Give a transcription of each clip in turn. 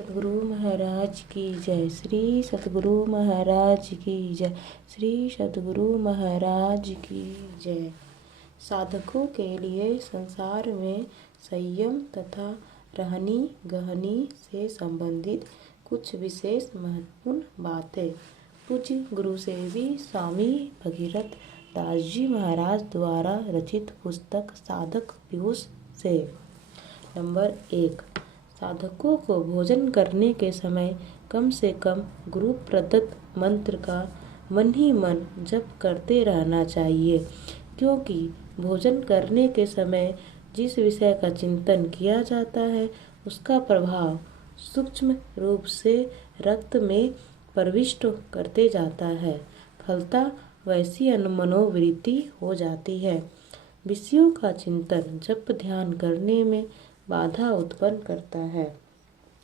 सतगुरु महाराज की जय। श्री सतगुरु महाराज की जय। श्री सतगुरु महाराज की जय। साधकों के लिए संसार में संयम तथा रहनी गहनी से संबंधित कुछ विशेष महत्वपूर्ण बातें पूज्य गुरु सेवी स्वामी भगीरथ दास जी महाराज द्वारा रचित पुस्तक साधक पीयूष से। नंबर 1, साधकों को भोजन करने के समय कम से कम गुरु प्रदत्त मंत्र का मन ही मन जप करते रहना चाहिए, क्योंकि भोजन करने के समय जिस विषय का चिंतन किया जाता है उसका प्रभाव सूक्ष्म रूप से रक्त में प्रविष्ट करते जाता है। फलतः वैसी मनोवृत्ति हो जाती है। विषयों का चिंतन जप ध्यान करने में बाधा उत्पन्न करता है।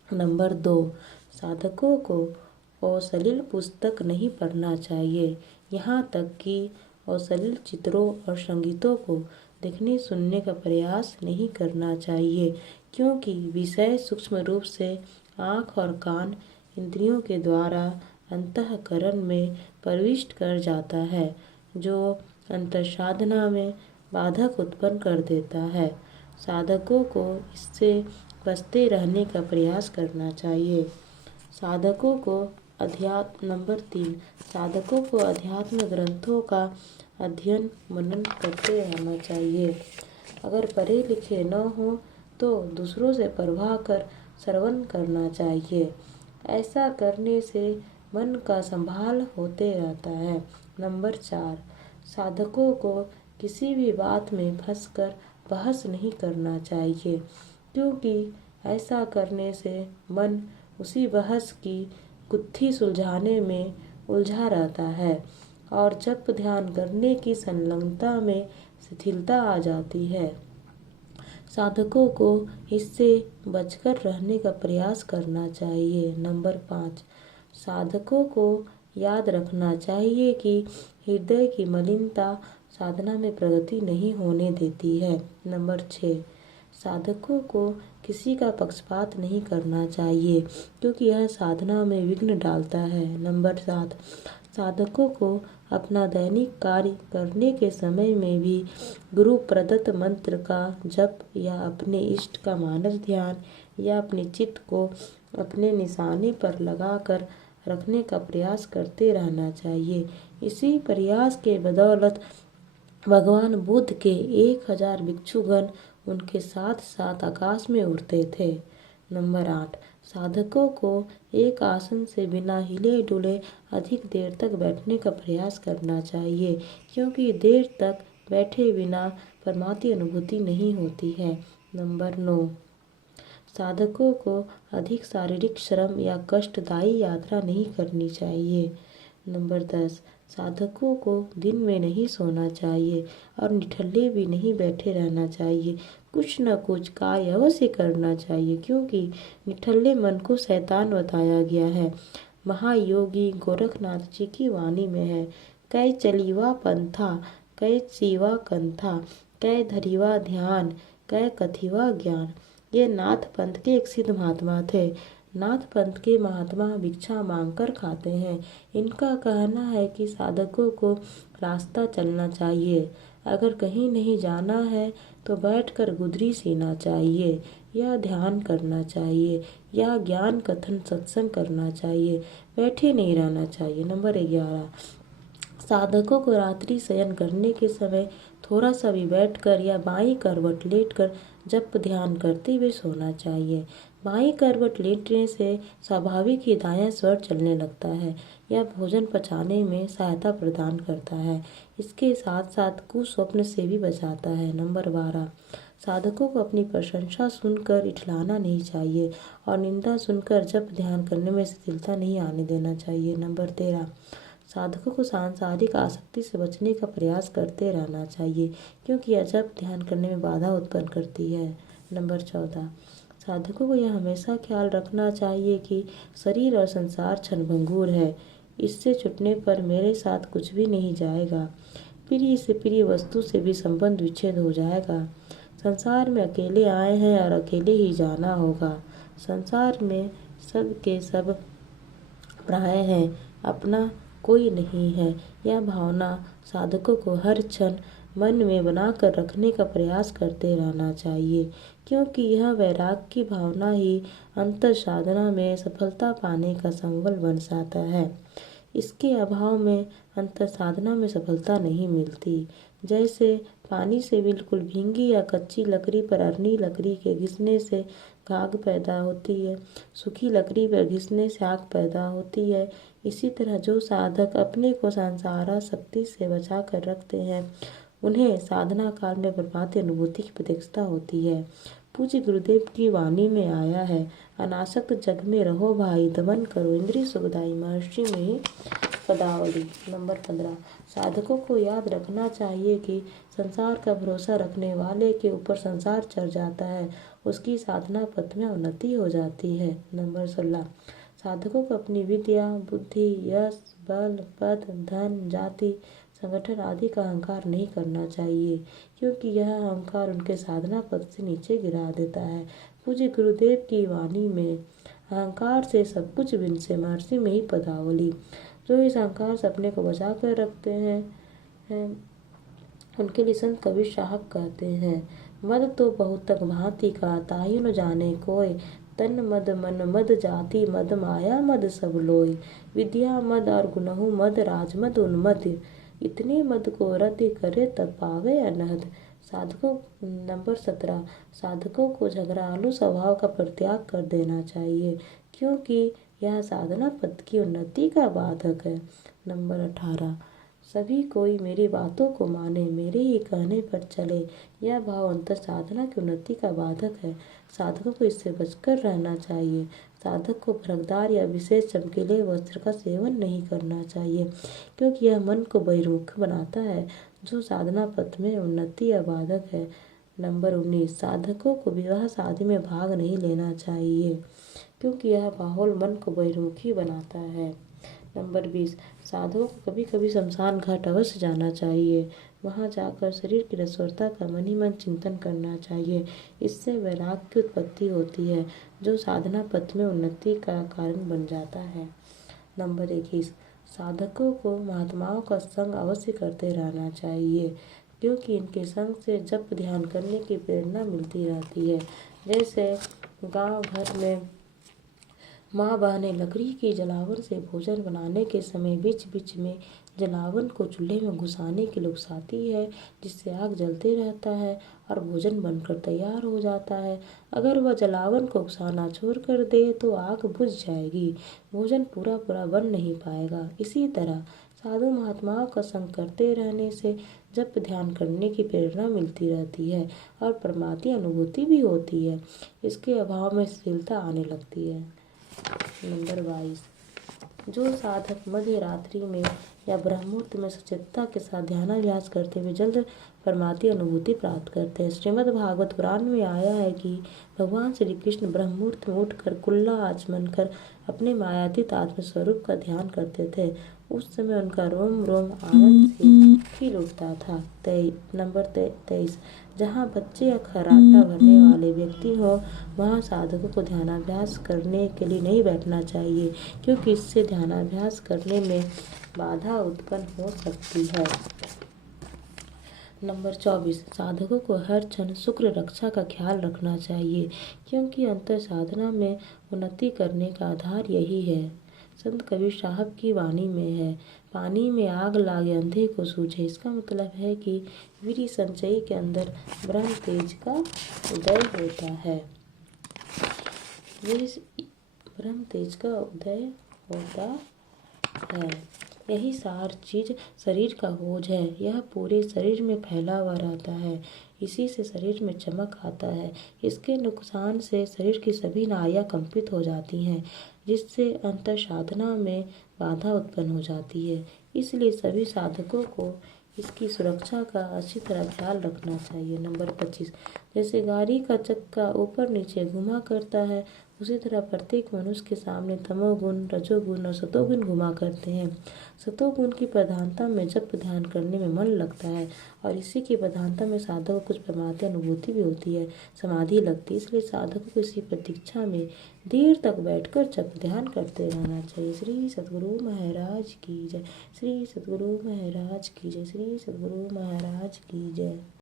नंबर 2, साधकों को अश्लील पुस्तक नहीं पढ़ना चाहिए। यहाँ तक कि अश्लील चित्रों और संगीतों को देखने सुनने का प्रयास नहीं करना चाहिए, क्योंकि विषय सूक्ष्म रूप से आँख और कान इंद्रियों के द्वारा अंतःकरण में प्रविष्ट कर जाता है, जो अंतर्साधना में बाधक उत्पन्न कर देता है। साधकों को इससे बचते रहने का प्रयास करना चाहिए। साधकों को नंबर 3, साधकों को अध्यात्म ग्रंथों का अध्ययन मनन करते रहना चाहिए। अगर पढ़े लिखे न हो तो दूसरों से पढ़वा कर श्रवण करना चाहिए। ऐसा करने से मन का संभाल होते रहता है। नंबर 4, साधकों को किसी भी बात में फंसकर बहस नहीं करना चाहिए, क्योंकि ऐसा करने से मन उसी बहस की गुत्थी सुलझाने में उलझा रहता है और जप ध्यान करने की संलग्नता में शिथिलता आ जाती है। साधकों को इससे बचकर रहने का प्रयास करना चाहिए। नंबर 5, साधकों को याद रखना चाहिए कि हृदय की मलिनता साधना में प्रगति नहीं होने देती है। नंबर 6, साधकों को किसी का पक्षपात नहीं करना चाहिए, क्योंकि यह साधना में विघ्न डालता है। नंबर 7, साधकों को अपना दैनिक कार्य करने के समय में भी गुरु प्रदत्त मंत्र का जप या अपने इष्ट का मानस ध्यान या अपने चित्त को अपने निशाने पर लगाकर रखने का प्रयास करते रहना चाहिए। इसी प्रयास के बदौलत भगवान बुद्ध के 1000 भिक्षुगण उनके साथ साथ आकाश में उड़ते थे। नंबर 8, साधकों को एक आसन से बिना हिले डुले अधिक देर तक बैठने का प्रयास करना चाहिए, क्योंकि देर तक बैठे बिना परमात्म अनुभूति नहीं होती है। नंबर 9, साधकों को अधिक शारीरिक श्रम या कष्टदायी यात्रा नहीं करनी चाहिए। नंबर 10, साधकों को दिन में नहीं सोना चाहिए और निठल्ले भी नहीं बैठे रहना चाहिए। कुछ न कुछ कार्य अवश्य करना चाहिए, क्योंकि निठल्ले मन को शैतान बताया गया है। महायोगी गोरखनाथ जी की वाणी में है, कै चलीवा पंथा, कै सीवा कंथा, कै धरीवा ध्यान, कै कथिवा ज्ञान। ये नाथ पंथ के एक सिद्ध महात्मा थे। नाथ पंथ के महात्मा भिक्षा मांगकर खाते हैं। इनका कहना है कि साधकों को रास्ता चलना चाहिए। अगर कहीं नहीं जाना है तो बैठकर गुदरी सीना चाहिए, या ध्यान करना चाहिए, या ज्ञान कथन सत्संग करना चाहिए। बैठे नहीं रहना चाहिए। नंबर 11, साधकों को रात्रि शयन करने के समय थोड़ा सा भी बैठकर या बाईं करवट लेटकर जप ध्यान करते हुए सोना चाहिए। बाईं करवट लेटने से स्वाभाविक ही दायां स्वर चलने लगता है। यह भोजन पचाने में सहायता प्रदान करता है। इसके साथ साथ कुस्वप्न से भी बचाता है। नंबर 12, साधकों को अपनी प्रशंसा सुनकर इठलाना नहीं चाहिए और निंदा सुनकर जप ध्यान करने में शिथिलता नहीं आने देना चाहिए। नंबर 13, साधकों को सांसारिक आसक्ति से बचने का प्रयास करते रहना चाहिए, क्योंकि यह जप ध्यान करने में बाधा उत्पन्न करती है। नंबर 14, साधकों को यह हमेशा ख्याल रखना चाहिए कि शरीर और संसार क्षणभंगुर है। इससे छूटने पर मेरे साथ कुछ भी नहीं जाएगा। प्रिय से प्रिय वस्तु से भी संबंध विच्छेद हो जाएगा। संसार में अकेले आए हैं और अकेले ही जाना होगा। संसार में सब के सब प्राय हैं, अपना कोई नहीं है। यह भावना साधकों को हर क्षण मन में बनाकर रखने का प्रयास करते रहना चाहिए, क्योंकि यह वैराग्य की भावना ही अंतर साधना में सफलता पाने का संबल बन जाता है। इसके अभाव में अंतर साधना में सफलता नहीं मिलती। जैसे पानी से बिल्कुल भींगी या कच्ची लकड़ी पर अरनी लकड़ी के घिसने से आग पैदा होती है, सूखी लकड़ी पर घिसने से आग पैदा होती है। इसी तरह जो साधक अपने को संसारा शक्ति से बचा कर रखते हैं, उन्हें साधना काल में बर्बादी अनुभूति की प्रत्यक्षता होती है। पूज्य गुरुदेव की वाणी में आया है, अनासक्त जग में रहो भाई, दमन करो इंद्रिय सुखदाई, महर्षि में ही पदावली। नंबर 15, साधकों को याद रखना चाहिए कि संसार का भरोसा रखने वाले के ऊपर संसार चढ़ जाता है, उसकी साधना पथ में उन्नति हो जाती है। नंबर 16, साधकों को अपनी विद्या, बुद्धि, यश, बल, पद, धन, जाति, संगठन आदि का अहंकार नहीं करना चाहिए, क्योंकि यह अहंकार उनके साधना पथ से नीचे गिरा देता है। पूज्य गुरुदेव की वाणी में अहंकार से सब कुछ बिन से, महर्षि में ही पदावली। जो इस अहंकार से अपने को बचा कर रखते हैं उनके लिए संत कबीर साहब कहते हैं, मद तो बहुतक भांति का, ताहि न जाने कोय, तन मद मन मद जाति मद माया मद सब लोय, विद्या मद और गुणहु मद, राज मद उन्मद, इतने मद को रद्द करे तब पावे अनहद। साधकों नंबर 17, साधकों को झगड़ालू स्वभाव का परित्याग कर देना चाहिए, क्योंकि यह साधना पथ की उन्नति का बाधक है। नंबर 18, सभी कोई मेरी बातों को माने, मेरे ही कहने पर चले, यह भाव अंतर साधना की उन्नति का बाधक है। साधकों को इससे बचकर रहना चाहिए। साधक को भड़कदार या विशेष चमकीले वस्त्र का सेवन नहीं करना चाहिए, क्योंकि यह मन को बहिर्मुख बनाता है, जो साधना पथ में उन्नति या बाधक है। नंबर 19, साधकों को विवाह शादी में भाग नहीं लेना चाहिए, क्योंकि यह माहौल मन को बहिर्मुखी बनाता है। नंबर 20, साधकों को कभी कभी शमशान घाट अवश्य जाना चाहिए। वहां जाकर शरीर की नश्वरता का मन ही मन चिंतन करना चाहिए। इससे वैराग्य की उत्पत्ति होती है, जो साधना पथ में उन्नति का कारण बन जाता है। नंबर 21, साधकों को महात्माओं का संग अवश्य करते रहना चाहिए, क्योंकि इनके संग से जप ध्यान करने की प्रेरणा मिलती रहती है। जैसे गांव घर में माँ बहनें लकड़ी की जलावन से भोजन बनाने के समय बीच बीच में जलावन को चूल्हे में घुसाने के लिए उकसाती है, जिससे आग जलते रहता है और भोजन बनकर तैयार हो जाता है। अगर वह जलावन को उकसाना छोड़ कर दे तो आग बुझ जाएगी, भोजन पूरा पूरा बन नहीं पाएगा। इसी तरह साधु महात्माओं का संग करते रहने से जप ध्यान करने की प्रेरणा मिलती रहती है और परमार्थी अनुभूति भी होती है। इसके अभाव में शिथिलता आने लगती है। नंबर 22, जो साधक मध्य रात्रि में या ब्रह्ममुहूर्त में सचेतता के साथ ध्यानाभ्यास करते हुए जल्द परमार्थी अनुभूति प्राप्त करते हैं। श्रीमद् भागवत पुराण में आया है कि भगवान श्री कृष्ण ब्रह्ममुहूर्त में उठकर कुल्ला आचमन कर अपने मायातीत आत्मस्वरूप का ध्यान करते थे। उस समय उनका रोम रोम आनंद से खिल उठता था। नंबर 23, जहाँ बच्चे या खर्राटा भरने वाले व्यक्ति हो, वहाँ साधकों को ध्यानाभ्यास करने के लिए नहीं बैठना चाहिए, क्योंकि इससे ध्यानाभ्यास करने में बाधा उत्पन्न हो सकती है। नंबर 24, साधकों को हर क्षण शुक्र रक्षा का ख्याल रखना चाहिए, क्योंकि अंतर साधना में उन्नति करने का आधार यही है। संत कबीर साहब की वाणी में है, पानी में आग लागे अंधे को सूझे। इसका मतलब है कि वीर संचयी के अंदर ब्रह्म तेज का उदय होता है। ब्रह्म तेज का उदय होता है। यही सार चीज शरीर का बोझ है, यह पूरे शरीर में फैला हुआ रहता है, इसी से शरीर में चमक आता है। इसके नुकसान से शरीर की सभी नाड़ियाँ कंपित हो जाती हैं, जिससे अंतर साधना में बाधा उत्पन्न हो जाती है। इसलिए सभी साधकों को इसकी सुरक्षा का अच्छी तरह ख्याल रखना चाहिए। नंबर 25, जैसे गाड़ी का चक्का ऊपर नीचे घुमा करता है, उसी तरह प्रत्येक मनुष्य के सामने तमोगुण, रजोगुण और सतोगुण घुमा करते हैं। सतोगुण की प्रधानता में जप ध्यान करने में मन लगता है और इसी की प्रधानता में साधक को कुछ परमार्थी अनुभूति भी होती है, समाधि लगती है। इसलिए साधक को इसी प्रतीक्षा में देर तक बैठकर जप ध्यान करते रहना चाहिए। श्री सद्गुरु महाराज की जय। श्री सद्गुरु महाराज की जय। श्री सद्गुरु महाराज की जय।